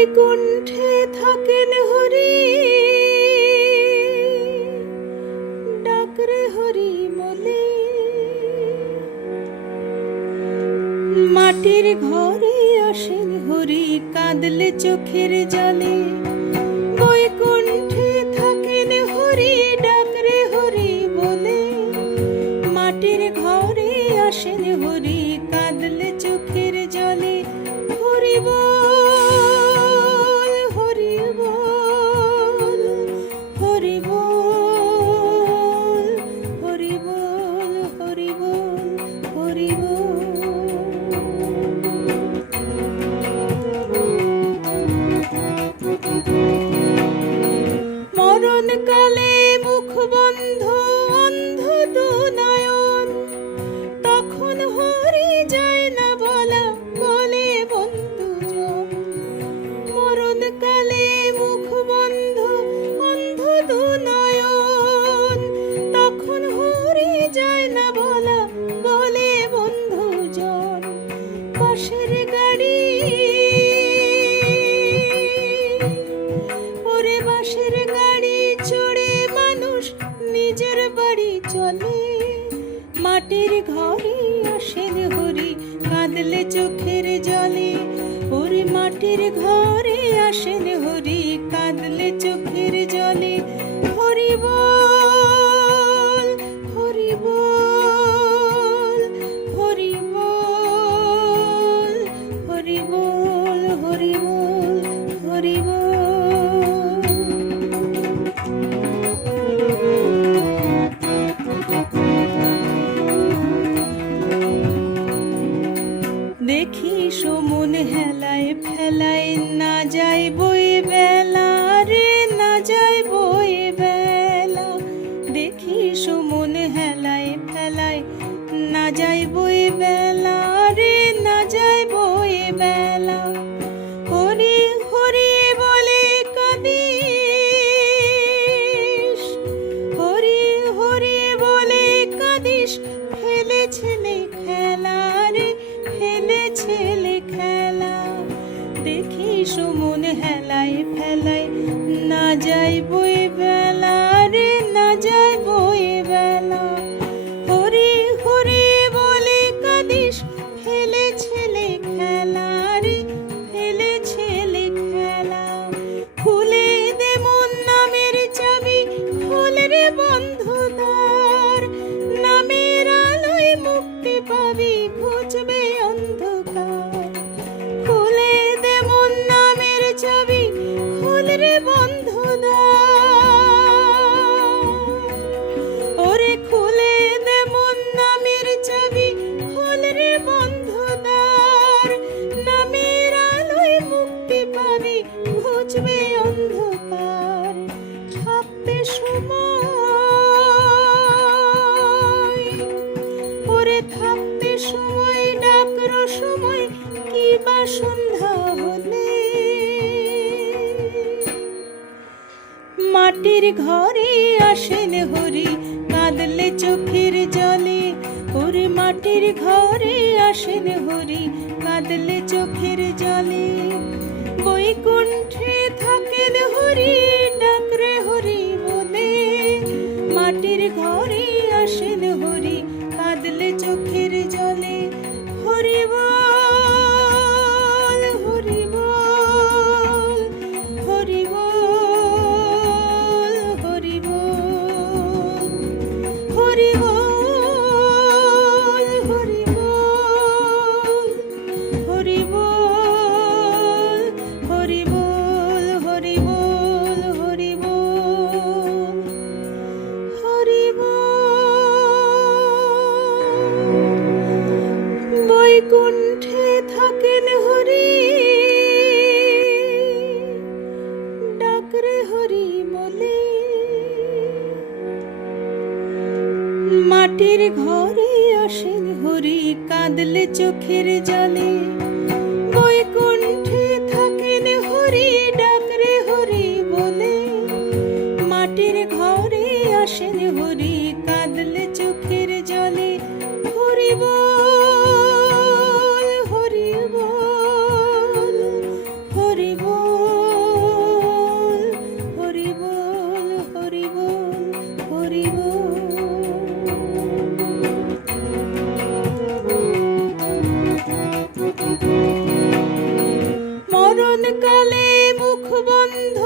বৈকুণ্ঠে থাকেন হরি, ডাকরে হরি বলে। মাটির ঘরে আসেন হরি, কাঁদলে চোখের জলে। বৈকুণ্ঠে থাকেন হরি, ডাকরে হরি বলে। মাটির ঘরে আসেন হরি, কাঁদলে চোখের জলে। হরি বল, হরি বল, হরি বল, হরি বল, হরি বল, হরি বল। মরণকালে মুখ বন্ধ, অন্ধ দুনয়ন, তখন হরি যায় না বলা, বলে বন্ধুজন। মরণকালে মুখ বন্ধ, অন্ধ দুনয়ন, তখন হরি যায় না বলা, বলে বন্ধুজন। পাশের গাড়ি, ওরে বাঁশের গাড়ি চড়ে মানুষ নিজের বাড়ি চলে। মাটির ঘরে আসেন হরি, কাঁদলে চোখের জলে। ওরে মাটির ঘরে আসেন হরি, কাঁদলে চোখের জলে। হরি বল, হরি বল, হরি বল, হরি বল, হরি বল, হরি বল। দেখি সমন হেলায় ফেলায়, না যায় বই বেলা রে, না যায় বই বেলা। দেখি সমন হেলায় ফেলায়, না যায় বই বেলা রে, না যায় বই বেলা। হরি হরি বলে কাঁদিস, হরি হরি বলে কাঁদিস, ফেলে ছেলে খেলা রে, ফেলে ছেলে খেলা। দেখি সমন হেলায় ফেলায়, না যায় বই বেলা রে, না যায় বই বেলা। হরি হরি বলে কাঁদিস, ফেলে ছেলে খেলা রে, ফেলে ছেলে খেলা। খুলে দে মন নামের চাবি, খোলে রে বন্ধু দ্বার। নামের আলোয় মুক্তি পাবি, ঘুচবে অন্ধকার। খুলে দে মন নামের চাবি, খোলে রে বন্ধু দ্বার। ওরে খুলে দে মন নামের চাবি, খোলে রে বন্ধু দ্বার। নামের আলোয় মুক্তি পাবি, ঘুচবে অন্ধকার। থাকতে সময়, ওরে থাকতে সময়, ডাকর সময়, কি বা সন্ধ্যা হলে। মাটির ঘরে আসেন হরি, কাঁদলে চোখের জলে। ওরে মাটির ঘরে আসেন হরি, কাঁদলে চোখের জলে। বৈকুণ্ঠে থাকেন হরি, ডাকরে হরি বলে। মাটির ঘরে আসেন হরি, কাঁদলে চোখের জলে। হরি বল, হরি বল, হরি বল, হরি বল, হরি বল, হরি বল, হরি বল, হরি বল, হরি বল, হরি বল, হরি বল। বৈকুণ্ঠে থাকেন হরি, ডাকরে হরি বলে। মাটির ঘরে আসেন হরি, কাঁদলে চোখের জলে। বৈকুণ্ঠে থাকেন হরি, ডাকরে হরি বলে। মাটির ঘরে আসেন হরি, কাঁদলে চোখের জলে। হরি বল, হরি বল, হরি বল, কালে মুখ বন্ধ